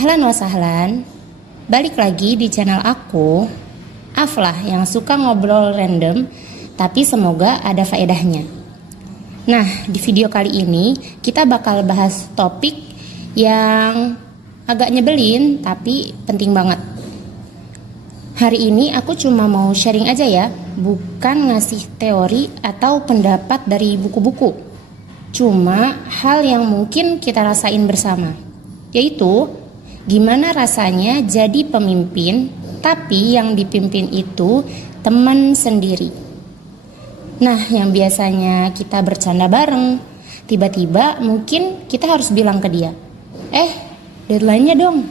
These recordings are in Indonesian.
Ahlan wa sahlan, balik lagi di channel aku, Aflah, yang suka ngobrol random, tapi semoga ada faedahnya. Nah, di video kali ini kita bakal bahas topik yang agak nyebelin, tapi penting banget. Hari ini aku cuma mau sharing aja ya, bukan ngasih teori atau pendapat dari buku-buku. Cuma hal yang mungkin kita rasain bersama, yaitu gimana rasanya jadi pemimpin, tapi yang dipimpin itu teman sendiri. Nah, yang biasanya kita bercanda bareng, tiba-tiba mungkin kita harus bilang ke dia, deadline-nya dong.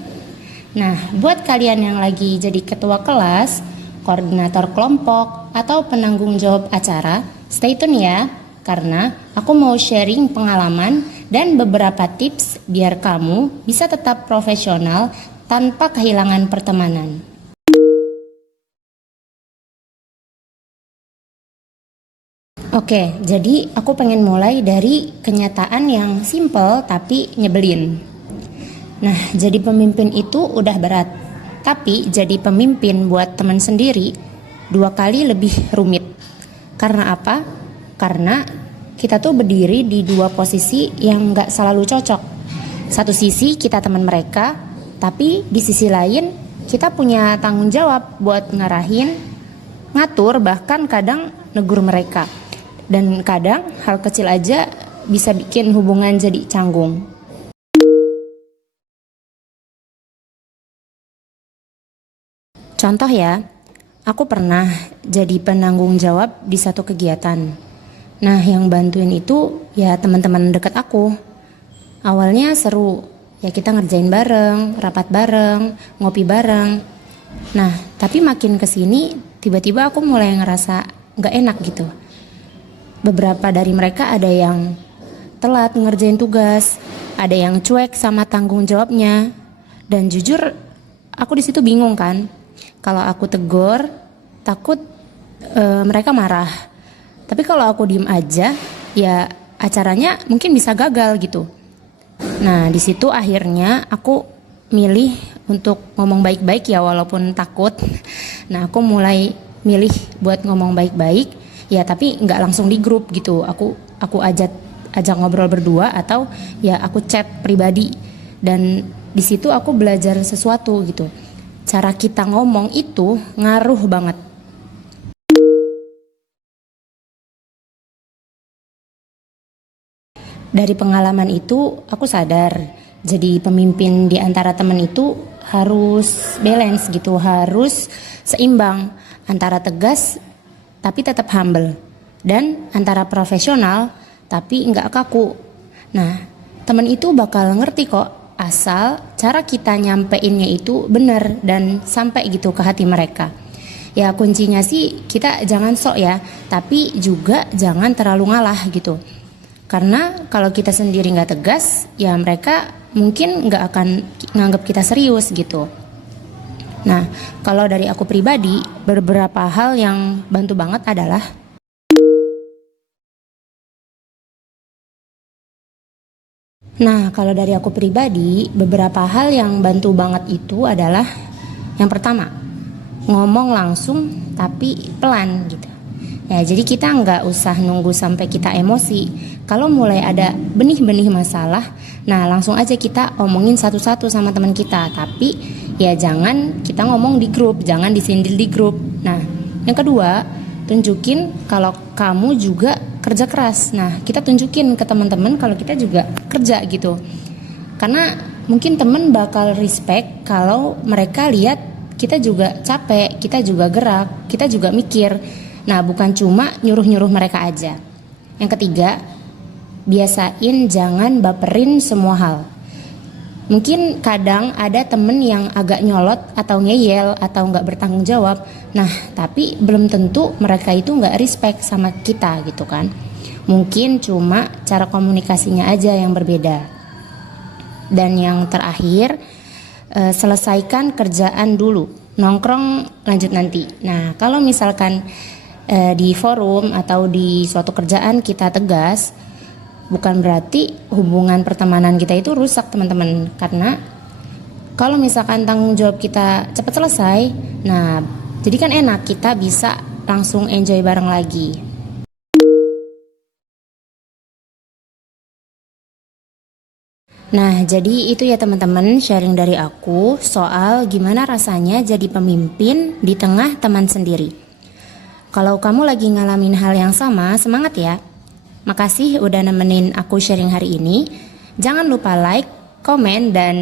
Nah, buat kalian yang lagi jadi ketua kelas, koordinator kelompok, atau penanggung jawab acara, stay tune ya, karena aku mau sharing pengalaman dan beberapa tips biar kamu bisa tetap profesional tanpa kehilangan pertemanan. Oke, jadi aku pengen mulai dari kenyataan yang simple tapi nyebelin. Nah, jadi pemimpin itu udah berat, tapi jadi pemimpin buat teman sendiri 2 kali lebih rumit. Karena apa? Karena kita tuh berdiri di 2 posisi yang gak selalu cocok. Satu sisi kita teman mereka, tapi di sisi lain kita punya tanggung jawab buat ngarahin, ngatur, bahkan kadang negur mereka. Dan kadang hal kecil aja bisa bikin hubungan jadi canggung. Contoh ya, aku pernah jadi penanggung jawab di satu kegiatan. Nah, yang bantuin itu ya teman-teman dekat aku. Awalnya seru, ya kita ngerjain bareng, rapat bareng, ngopi bareng. Nah, tapi makin kesini tiba-tiba aku mulai ngerasa gak enak gitu. Beberapa dari mereka ada yang telat ngerjain tugas, ada yang cuek sama tanggung jawabnya. Dan jujur, aku di situ bingung kan. Kalau aku tegur, takut mereka marah. Tapi kalau aku diem aja, ya acaranya mungkin bisa gagal gitu. Nah, di situ akhirnya aku milih untuk ngomong baik-baik ya, walaupun takut. Nah, aku mulai milih buat ngomong baik-baik, ya tapi nggak langsung di grup gitu. Aku ajak ngobrol berdua atau ya aku chat pribadi. Dan di situ aku belajar sesuatu gitu. Cara kita ngomong itu ngaruh banget. Dari pengalaman itu aku sadar, jadi pemimpin di antara teman itu harus balance gitu, harus seimbang antara tegas tapi tetap humble, dan antara profesional tapi nggak kaku. Nah, teman itu bakal ngerti kok, asal cara kita nyampeinnya itu benar dan sampai gitu ke hati mereka. Ya kuncinya sih kita jangan sok ya, tapi juga jangan terlalu ngalah gitu. Karena kalau kita sendiri nggak tegas, ya mereka mungkin nggak akan nganggap kita serius gitu. Nah, kalau dari aku pribadi, beberapa hal yang bantu banget adalah beberapa hal yang bantu banget itu adalah yang pertama, ngomong langsung tapi pelan gitu. Ya, jadi kita nggak usah nunggu sampai kita emosi. Kalau mulai ada benih-benih masalah, nah langsung aja kita omongin satu-satu sama teman kita. Tapi ya jangan kita ngomong di grup, jangan disindil di grup. Nah, yang kedua, tunjukin kalau kamu juga kerja keras. Nah, kita tunjukin ke teman-teman kalau kita juga kerja gitu. Karena mungkin teman bakal respect kalau mereka lihat kita juga capek, kita juga gerak, kita juga mikir. Nah, bukan cuma nyuruh-nyuruh mereka aja. Yang ketiga, biasain jangan baperin semua hal. Mungkin kadang ada temen yang agak nyolot atau ngeyel atau nggak bertanggung jawab. Nah, tapi belum tentu mereka itu nggak respect sama kita gitu kan. Mungkin cuma cara komunikasinya aja yang berbeda. Dan yang terakhir, selesaikan kerjaan dulu. Nongkrong lanjut nanti. Nah, kalau misalkan di forum atau di suatu kerjaan kita tegas, bukan berarti hubungan pertemanan kita itu rusak teman-teman. Karena Kalau misalkan tanggung jawab kita cepat selesai, nah jadi kan enak, kita bisa langsung enjoy bareng lagi. Nah, jadi itu ya teman-teman, sharing dari aku soal gimana rasanya jadi pemimpin di tengah teman sendiri. Kalau kamu lagi ngalamin hal yang sama, semangat ya. Makasih udah nemenin aku sharing hari ini. Jangan lupa like, komen, dan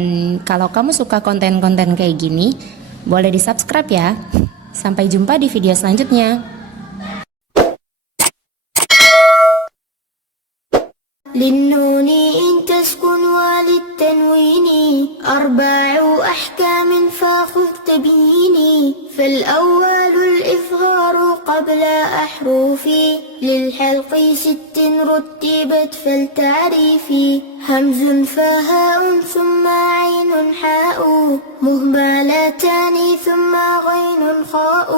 kalau kamu suka konten-konten kayak gini, boleh di-subscribe ya. Sampai jumpa di video selanjutnya. للنون إن تسكن وللتنوين أربع أحكام فخذ تبيني فالأول الإظهار قبل أحرفي للحلق 6 رتبت فلتعرفي همز فهاء ثم عين حاء مهملتان ثم غين خاء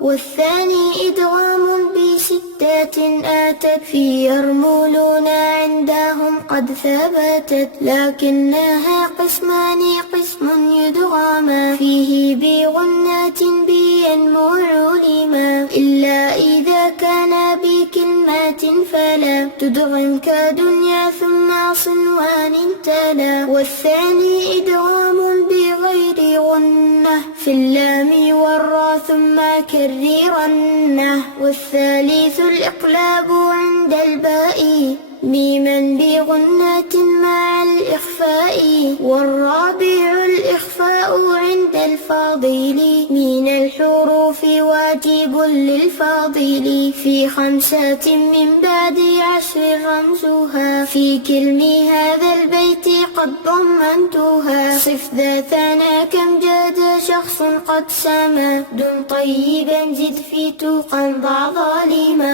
والثاني إدغام ب6 آتت في يرملون عندهم قد ثبتت لكنها قسمان قسم يدغما فيه بغنة بينمو علما إلا إذا كان بكلمات فلا تدغم كدنيا ثم صنوان تلا والثاني إدغام بغير غنة في اللام والراء ثم كررنه والثالث الإقلاب عند الباء ميما بغنة مع الإخفاء والرابع الإخفاء عند الفاضل من الحروف واجب للفاضل في 5 من بعد 10 رمزها في كلم هذا البيت قد ضمنتها صف ذا ثنا كم جاد شخص قد سما دم طيبا زد في توقا ضع ظالما